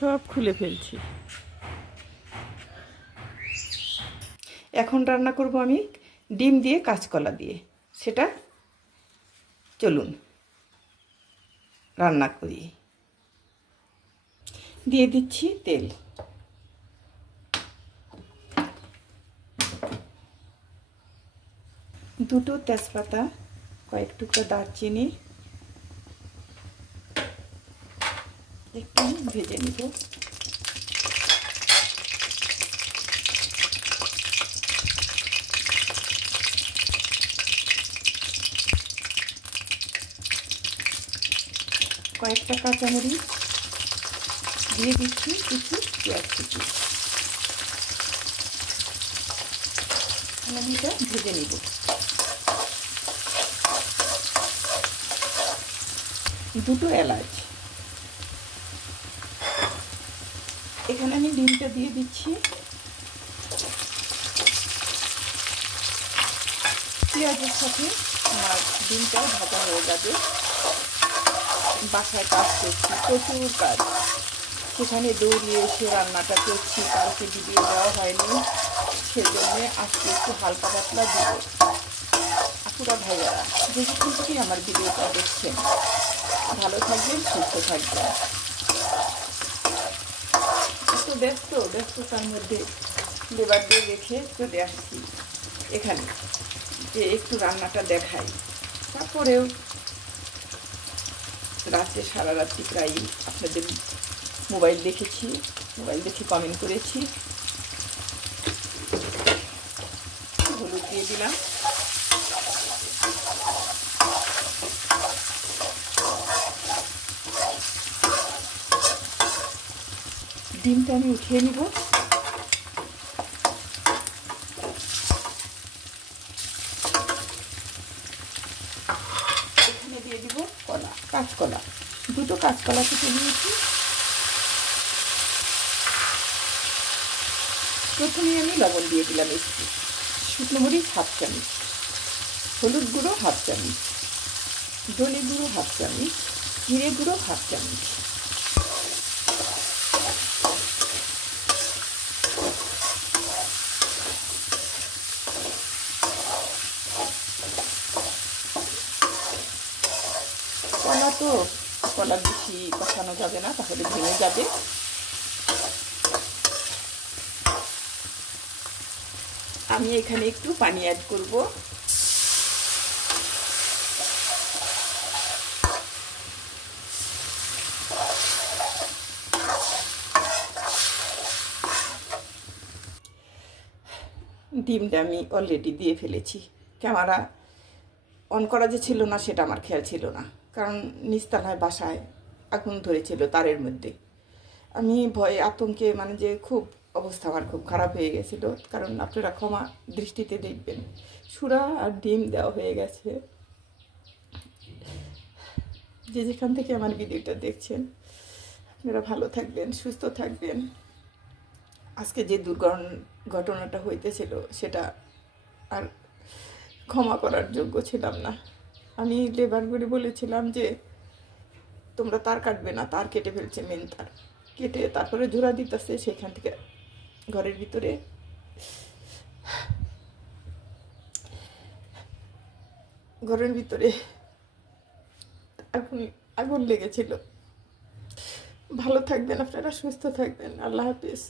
সব খুলে ফেলছি। এখন রান্না করব আমি ডিম দিয়ে কাঁচকলা দিয়ে। সেটা চলুন রান্না করি। দিয়ে দিচ্ছি তেল, দুটো তেজপাতা, কয়েক টুকরো দারচিনি একটু ভেজে নিব। কয়েকটা কাঁচামরিচ দিয়ে দিচ্ছি, কিছু পেঁয়াজ কুচি। আমি এটা ভেজে নিব। দুটো এলাচ, এখানে আমি ডিমটা দিয়ে দিচ্ছি। পেঁয়াজের সাথে আমার ডিমটা ভাজা হয়ে যাবে। বাসায় কাজ করছি, প্রচুর কাজ, সেখানে দৌড়িয়ে এসে রান্নাটা করছি, কালকে ভিডিও দেওয়া হয়নি, সেই জন্যে আজকে একটু হালকা পাতলা দিব। আপুরা ভাইয়ারা যেখান থেকেই আমার ভিডিওটা দেখছেন, ভালো থাকবেন, সুস্থ থাকবেন। এত ব্যস্ততার মধ্যে লেবার দিয়ে রেখে চলে আসছি এখানে যে একটু রান্নাটা দেখাই। তারপরেও রাত্রে সারা রাত্রি প্রায় আপনাদের মোবাইল দেখেছি, মোবাইল দেখে কমেন্ট করেছি। হলুদ দিয়ে দিলাম, ডিমটা আমি উঠিয়ে নিব। এখানে দিয়ে দিব কলা, কাঁচকলা, দুটো কাঁচকলা কেটে নিয়েছি। প্রথমে আমি লবণ দিয়ে দিলাম একটু, শুকনো মরিচ হাফ চামচ, হলুদ গুঁড়ো হাফ চামচ, ধনে গুঁড়ো হাফ চামচ, জিরে গুঁড়ো হাফ চামচ। কলা বেশি কষানো যাবে না, তাহলে ভেঙে যাবে। আমি এখানে একটু পানি অ্যাড করব। ডিমটা আমি অলরেডি দিয়ে ফেলেছি। ক্যামেরা অন করা যে ছিল না সেটা আমার খেয়াল ছিল না, কারণ নিচতলায় বাসায় আগুন ধরেছিল তারের মধ্যে। আমি ভয়ে আতঙ্কে মানে যে খুব অবস্থা আমার খুব খারাপ হয়ে গেছিল, কারণ আপনারা ক্ষমা দৃষ্টিতে দেখবেন। সুরা আর ডিম দেওয়া হয়ে গেছে। যে যেখান থেকে আমার ভিডিওটা দেখছেন, আপনারা ভালো থাকবেন, সুস্থ থাকবেন। আজকে যে দুর্ঘটনাটা হইতেছিল সেটা আর ক্ষমা করার যোগ্য ছিলাম না। আমি লেবারগুলি বলেছিলাম যে তোমরা তার কাটবে না, তার কেটে ফেলছে, মেন তার কেটে তারপরে জোড়া দিতেছে সেখান থেকে ঘরের ভিতরে। আগুন লেগেছিল। ভালো থাকবেন আপনারা, সুস্থ থাকবেন। আল্লাহ হাফিজ।